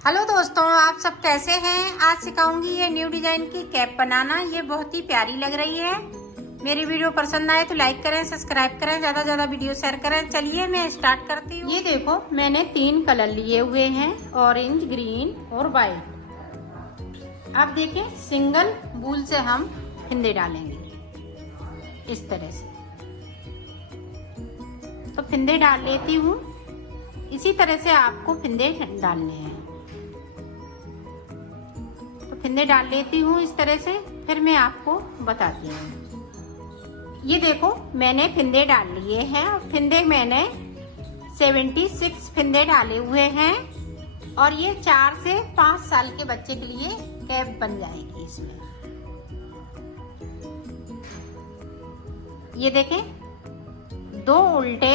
Hello दोस्तों, आप सब कैसे हैं। आज सिखाऊंगी ये न्यू डिजाइन की कैप बनाना। ये बहुत ही प्यारी लग रही है। मेरी वीडियो पसंद आए तो लाइक करें, सब्सक्राइब करें, ज्यादा ज्यादा वीडियो शेयर करें। चलिए मैं स्टार्ट करती हूँ। ये देखो, मैंने 3 कलर लिए हुए हैं, ऑरेंज, ग्रीन और व्हाइट। अब देखें, सिंगल वूल से हम फिंदे डालेंगे इस तरह से। तो फिंदे डाल लेती हूँ। इसी तरह से आपको फिंदे डालने हैं। फिंदे डाल लेती हूँ इस तरह से, फिर मैं आपको बताती हूँ। ये देखो, मैंने फिंदे डाल लिए हैं। फिंदे मैंने 76 फिंदे डाले हुए हैं और ये 4 से 5 साल के बच्चे के लिए कैप बन जाएगी इसमें। ये देखें, 2 उल्टे,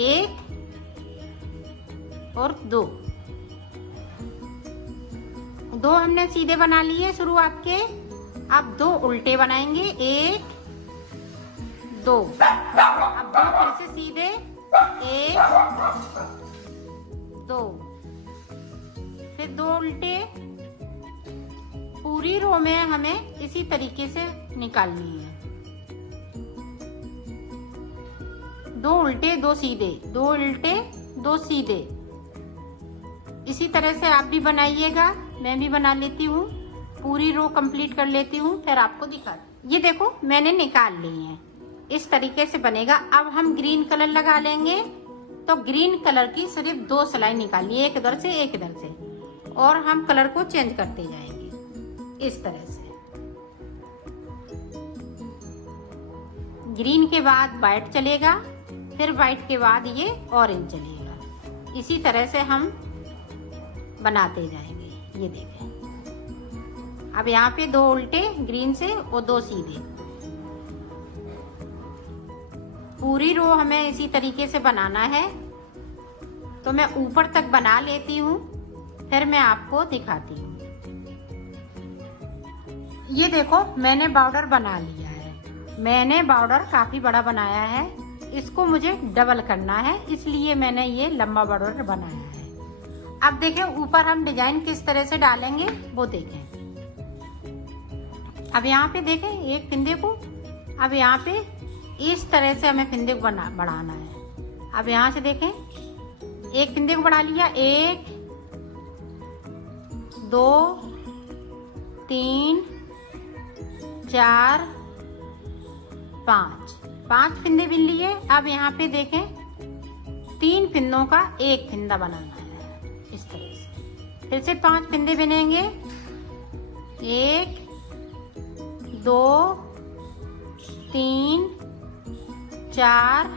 1 और 2 हमने सीधे बना लिए शुरुआत के। अब 2 उल्टे बनाएंगे, 1 2। अब 2 फिर से सीधे, 1 2, फिर 2 उल्टे। पूरी रो में हमें इसी तरीके से निकालनी है। 2 उल्टे 2 सीधे, 2 उल्टे 2 सीधे। इसी तरह से आप भी बनाइएगा। मैं भी बना लेती हूँ, पूरी रो कंप्लीट कर लेती हूँ, फिर आपको दिखा। ये देखो, मैंने निकाल ली है। इस तरीके से बनेगा। अब हम ग्रीन कलर लगा लेंगे। तो ग्रीन कलर की सिर्फ 2 सिलाई निकालिए, एक इधर से एक इधर से, और हम कलर को चेंज करते जाएंगे इस तरह से। ग्रीन के बाद व्हाइट चलेगा, फिर व्हाइट के बाद ये ऑरेंज चलेगा। इसी तरह से हम बनाते जाएंगे। ये देखें, अब यहाँ पे 2 उल्टे ग्रीन से और 2 सीधे। पूरी रो हमें इसी तरीके से बनाना है। तो मैं ऊपर तक बना लेती हूँ, फिर मैं आपको दिखाती हूँ। ये देखो, मैंने बॉर्डर बना लिया है। मैंने बॉर्डर काफी बड़ा बनाया है। इसको मुझे डबल करना है, इसलिए मैंने ये लंबा बॉर्डर बनाया है। अब देखें, ऊपर हम डिजाइन किस तरह से डालेंगे वो देखें। अब यहाँ पे देखें एक फिंदे को, अब यहाँ पे इस तरह से हमें फिंदे को बढ़ाना है। अब यहाँ से देखें, एक फिंदे को बढ़ा लिया, 1 2 3 4 5 फिंदे बिन लिए। अब यहाँ पे देखें, 3 फिंदों का एक फिंदा बनाना है इस तरह से। फिर से 5 फिंदे बिनेंगे, 1 2 3 4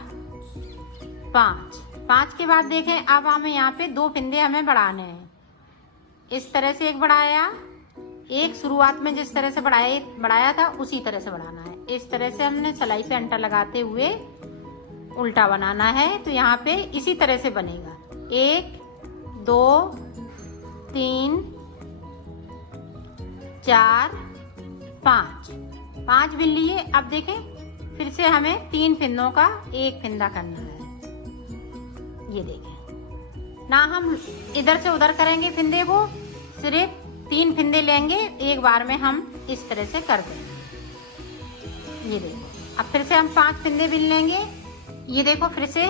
5 के बाद देखें, अब हमें यहाँ पे 2 फिंदे हमें बढ़ाने हैं। इस तरह से एक बढ़ाया, एक शुरुआत में जिस तरह से बढ़ाया था उसी तरह से बढ़ाना है। इस तरह से हमने सिलाई पे अंटा लगाते हुए उल्टा बनाना है। तो यहाँ पे इसी तरह से बनेगा, 1 2 3 4 5 बिन लिए। अब देखें, फिर से हमें 3 फिंदों का एक फिंदा करना है। ये देखें ना, हम इधर से उधर करेंगे फिंदे को, सिर्फ 3 फिंदे लेंगे, एक बार में हम इस तरह से कर देंगे। ये देखो, अब फिर से हम 5 फिंदे बिन लेंगे। ये देखो, फिर से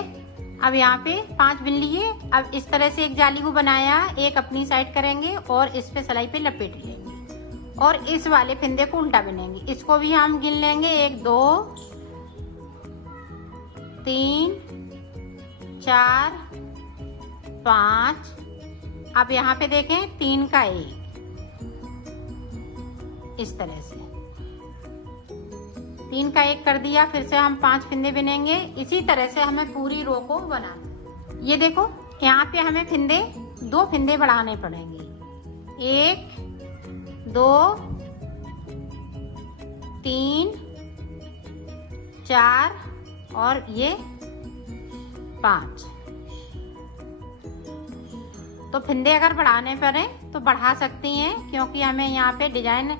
अब यहाँ पे 5 बिन लिए। अब इस तरह से एक जाली को बनाया, एक अपनी साइड करेंगे और इस पे सिलाई पे लपेट लेंगे और इस वाले फिंदे को उल्टा बिनेंगे। इसको भी हम गिन लेंगे, 1 2 3 4 5। अब यहाँ पे देखें, 3 का 1 इस तरह से 3 का 1 कर दिया। फिर से हम 5 फिंदे बिनेंगे। इसी तरह से हमें पूरी रो को बनाना। ये देखो, यहाँ पे हमें 2 फिंदे बढ़ाने पड़ेंगे, 1 2 3 4 और ये 5। तो फिंदे अगर बढ़ाने पड़े तो बढ़ा सकती हैं, क्योंकि हमें यहाँ पे डिजाइन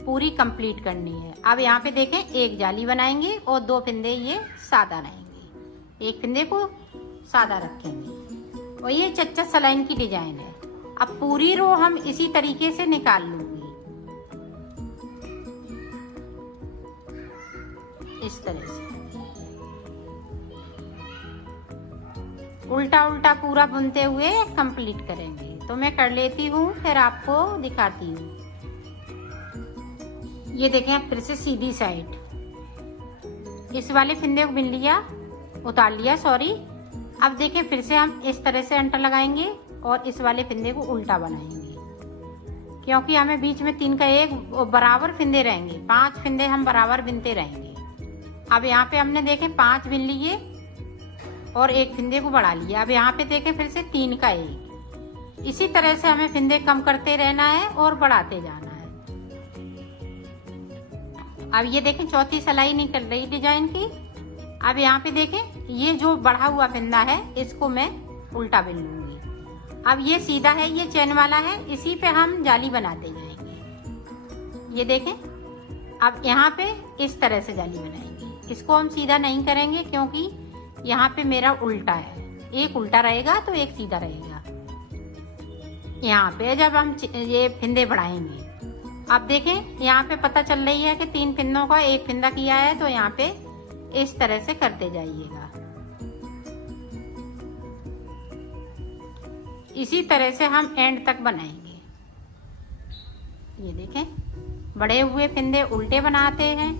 पूरी कंप्लीट करनी है। अब यहाँ पे देखें, एक जाली बनाएंगे और 2 फिंदे ये सादा रहेंगे। एक फिंदे को सादा रखेंगे। और ये चच्चा सलाइन की डिजाइन है। अब पूरी रो हम इसी तरीके से निकाल लूंगी, इस तरह से उल्टा उल्टा पूरा बुनते हुए कंप्लीट करेंगे। तो मैं कर लेती हूँ, फिर आपको दिखाती हूँ। ये देखें, फिर से सीधी साइड इस वाले फंदे को बिन लिया, उतार लिया, सॉरी। अब देखें, फिर से हम इस तरह से अंटर लगाएंगे और इस वाले फंदे को उल्टा बनाएंगे, क्योंकि हमें बीच में 3 का 1 बराबर फंदे रहेंगे, 5 फंदे हम बराबर बिनते रहेंगे। अब यहाँ पे हमने देखें 5 बिन लिए और 1 फंदे को बढ़ा लिया। अब यहाँ पे देखें फिर से 3 का 1। इसी तरह से हमें फंदे कम करते रहना है और बढ़ाते जाना है। अब ये देखें, चौथी सिलाई निकल रही डिजाइन की। अब यहाँ पे देखें, ये जो बढ़ा हुआ फंदा है इसको मैं उल्टा बिन लूंगी। अब ये सीधा है, ये चैन वाला है, इसी पे हम जाली बनाते जाएंगे। ये देखें, अब यहाँ पे इस तरह से जाली बनाएंगे। इसको हम सीधा नहीं करेंगे क्योंकि यहाँ पे मेरा उल्टा है, एक उल्टा रहेगा तो एक सीधा रहेगा। यहाँ पे जब हम ये फंदे बढ़ाएंगे, अब देखें यहाँ पे पता चल रही है कि 3 फंदों का 1 फंदा किया है, तो यहाँ पे इस तरह से करते जाइएगा। इसी तरह से हम एंड तक बनाएंगे। ये देखें, बड़े हुए फंदे उल्टे बनाते हैं।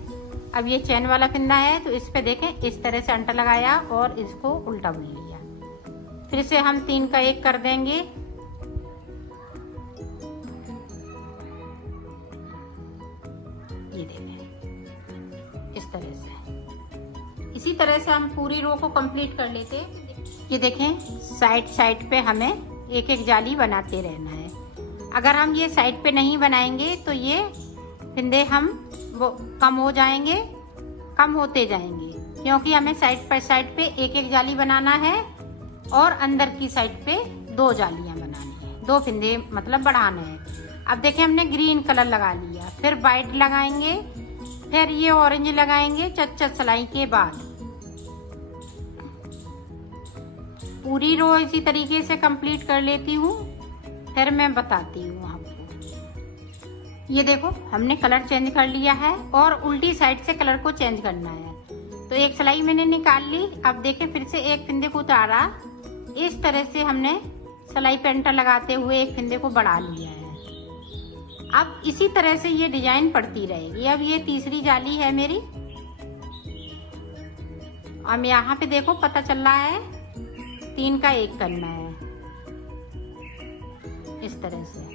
अब ये चैन वाला फंदा है तो इस पे देखें इस तरह से अंटा लगाया और इसको उल्टा बुन लिया। फिर से हम 3 का 1 कर देंगे। ये देखें, इस तरह से। इसी तरह से हम पूरी रो को कंप्लीट कर लेते। ये देखें, साइड साइड पे हमें एक एक जाली बनाते रहना है। अगर हम ये साइड पे नहीं बनाएंगे तो ये फंदे हम वो कम हो जाएंगे, कम होते जाएंगे, क्योंकि हमें साइड पे एक एक जाली बनाना है और अंदर की साइड पे 2 जालियां बनानी है, 2 फंदे मतलब बढ़ाने हैं। अब देखें, हमने ग्रीन कलर लगा लिया, फिर वाइट लगाएंगे, फिर ये ऑरेंज लगाएंगे चच सिलाई के बाद। पूरी रो इसी तरीके से कंप्लीट कर लेती हूँ, फिर मैं बताती हूँ आपको। ये देखो, हमने कलर चेंज कर लिया है और उल्टी साइड से कलर को चेंज करना है। तो एक सिलाई मैंने निकाल ली। अब देखें, फिर से एक फंदे को उतारा, इस तरह से हमने सिलाई पे अंटा लगाते हुए एक फंदे को बढ़ा लिया है। अब इसी तरह से ये डिजाइन पड़ती रहेगी। अब ये तीसरी जाली है मेरी। अब यहाँ पे देखो पता चल रहा है 3 का 1 करना है, इस तरह से।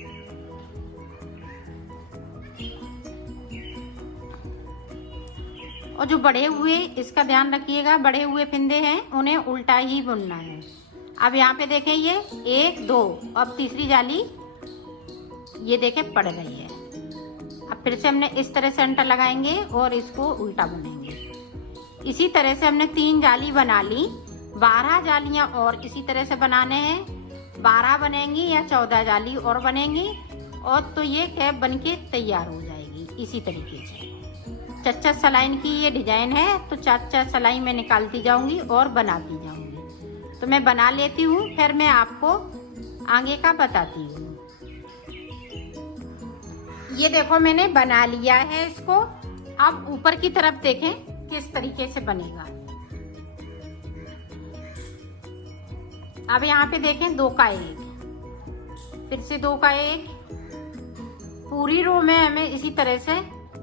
और जो बढ़े हुए, इसका ध्यान रखिएगा, बढ़े हुए फंदे हैं उन्हें उल्टा ही बुनना है। अब यहाँ पे देखें, ये 1 2, अब तीसरी जाली ये देखें पड़ रही है। अब फिर से हमने इस तरह से अंटा लगाएंगे और इसको उल्टा बुनेंगे। इसी तरह से हमने 3 जाली बना ली, 12 जालियां और इसी तरह से बनाने हैं। 12 बनेंगी या 14 जाली और बनेंगी, और तो ये कैप बनके तैयार हो जाएगी। इसी तरीके से चच्चा सलाइन की ये डिजाइन है, तो चच्चा सलाई में निकालती जाऊंगी और बनाती जाऊंगी। तो मैं बना लेती हूँ, फिर मैं आपको आगे का बताती हूँ। ये देखो, मैंने बना लिया है इसको। अब ऊपर की तरफ देखें किस तरीके से बनेगा। अब यहाँ पे देखें 2 का 1, फिर से 2 का 1। पूरी रो में हमें इसी तरह से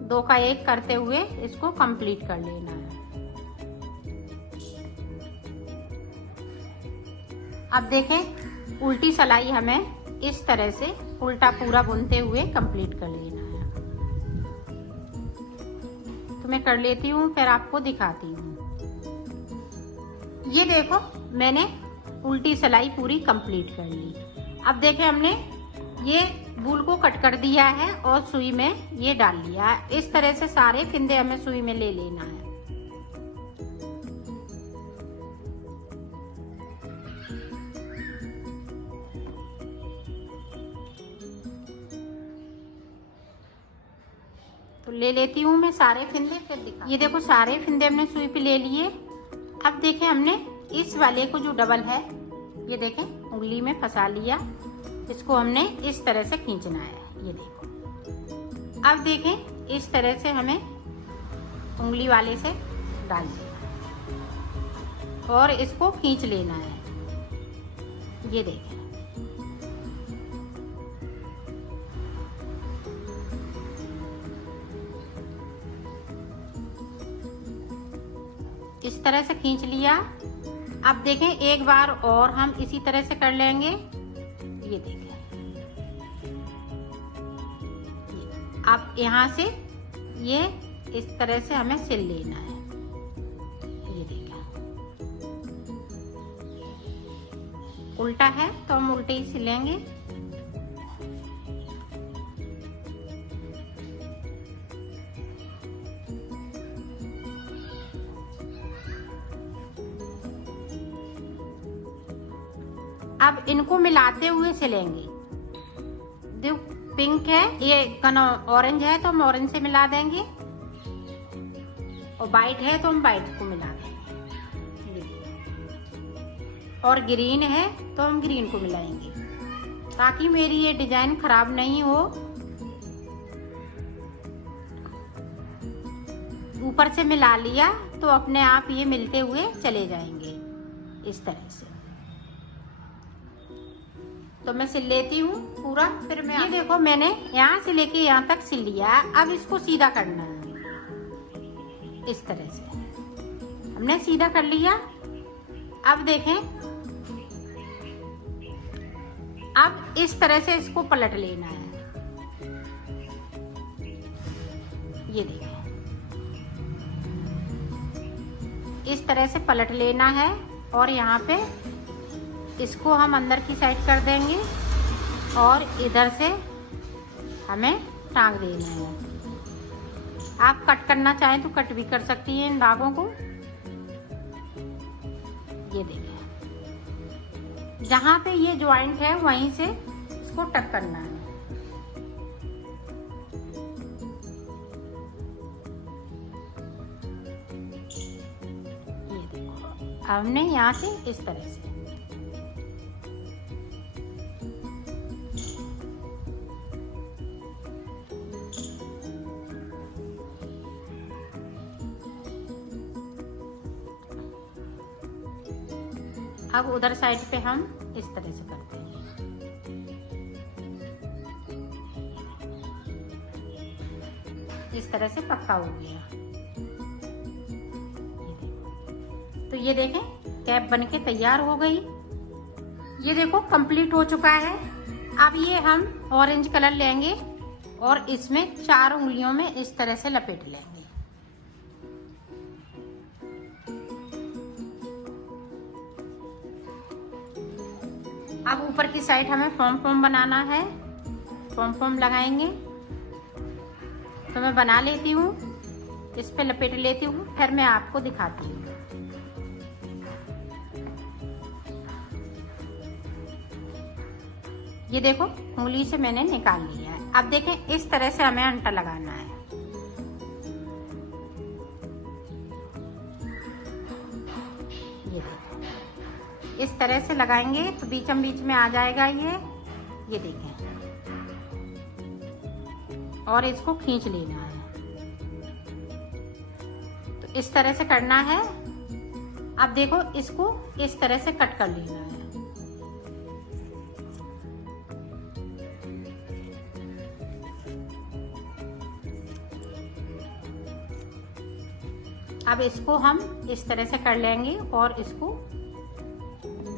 2 का 1 करते हुए इसको कंप्लीट कर लेना है। अब देखें, उल्टी सिलाई हमें इस तरह से उल्टा पूरा बुनते हुए कंप्लीट कर लेना है। तो मैं कर लेती हूँ, फिर आपको दिखाती हूँ। ये देखो, मैंने उल्टी सिलाई पूरी कंप्लीट कर ली। अब देखें, हमने ये बूल को कट कर दिया है और सुई में ये डाल लिया है। इस तरह से सारे फंदे हमें सुई में ले लेना है। तो ले लेती हूँ मैं सारे फंदे, फिर दिखा। ये देखो, सारे फंदे हमने सुई पे ले लिए। अब देखें, हमने इस वाले को जो डबल है, ये देखें उंगली में फंसा लिया। इसको हमने इस तरह से खींचना है। ये देखो, अब देखें इस तरह से हमें उंगली वाले से डाल देना है और इसको खींच लेना है। ये देखें, इस तरह से खींच लिया। अब देखें एक बार और हम इसी तरह से कर लेंगे। ये देखें, अब यहाँ से ये इस तरह से हमें सिल लेना है। ये देखें, उल्टा है तो हम उल्टे ही सिलेंगे। अब इनको मिलाते हुए सिलेंगे। जो पिंक है, ये ऑरेंज है तो हम ऑरेंज से मिला देंगे, और वाइट है तो हम वाइट को मिला देंगे, और ग्रीन है तो हम ग्रीन को मिलाएंगे, ताकि मेरी ये डिजाइन खराब नहीं हो। ऊपर से मिला लिया तो अपने आप ये मिलते हुए चले जाएंगे इस तरह से। तो मैं सिल लेती हूँ पूरा, फिर मैं ये देखो मैंने यहाँ से लेके यहाँ तक सिल लिया। अब इसको सीधा करना है। इस तरह से हमने सीधा कर लिया। अब देखें, अब इस तरह से इसको पलट लेना है। ये देखें, इस तरह से पलट लेना है और यहाँ पे इसको हम अंदर की साइड कर देंगे और इधर से हमें टांग देना है। आप कट करना चाहें तो कट भी कर सकती हैं इन धागों को। ये देखिए, जहाँ पे ये ज्वाइंट है वहीं से इसको टक करना है। ये देखो, हमने यहाँ से इस तरह से अब उधर साइड पे हम इस तरह से करते हैं। इस तरह से पक्का हो गया। तो ये देखें, कैप बनके तैयार हो गई। ये देखो कंप्लीट हो चुका है। अब ये हम ऑरेंज कलर लेंगे और इसमें 4 उंगलियों में इस तरह से लपेट लेंगे। अब ऊपर की साइड हमें पॉम बनाना है। पॉम लगाएंगे। तो मैं बना लेती हूँ, इस पे लपेट लेती हूँ, फिर मैं आपको दिखाती हूँ। ये देखो, उंगली से मैंने निकाल लिया है। अब देखें, इस तरह से हमें अंटा लगाना है। ये देखो, इस तरह से लगाएंगे तो बीचम बीच में आ जाएगा ये देखें, और इसको खींच लेना है। तो इस तरह से करना है। अब देखो, इसको इस तरह से कट कर लेना है। अब इसको हम इस तरह से कर लेंगे और इसको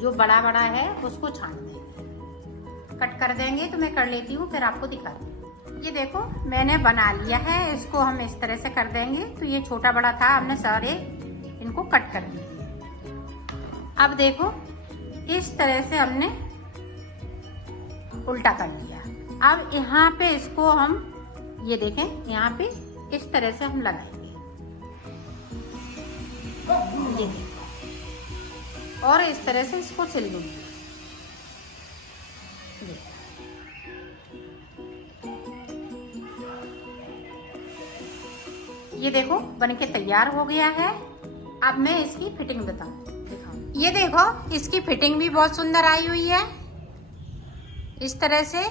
जो बड़ा बड़ा है उसको छान देंगे, कट कर देंगे। तो मैं कर लेती हूँ, फिर आपको दिखाती हूँ। ये देखो, मैंने बना लिया है। इसको हम इस तरह से कर देंगे। तो ये छोटा बड़ा था, हमने सारे इनको कट कर दिए। अब देखो, इस तरह से हमने उल्टा कर लिया। अब यहाँ पे इसको हम, ये देखें, यहाँ पे इस तरह से हम लगाएंगे। ये देखो, और इस तरह से इसको सिल लूंगी। ये देखो बनके तैयार हो गया है। अब मैं इसकी फिटिंग दिखाऊं। ये देखो इसकी फिटिंग भी बहुत सुंदर आई हुई है। इस तरह से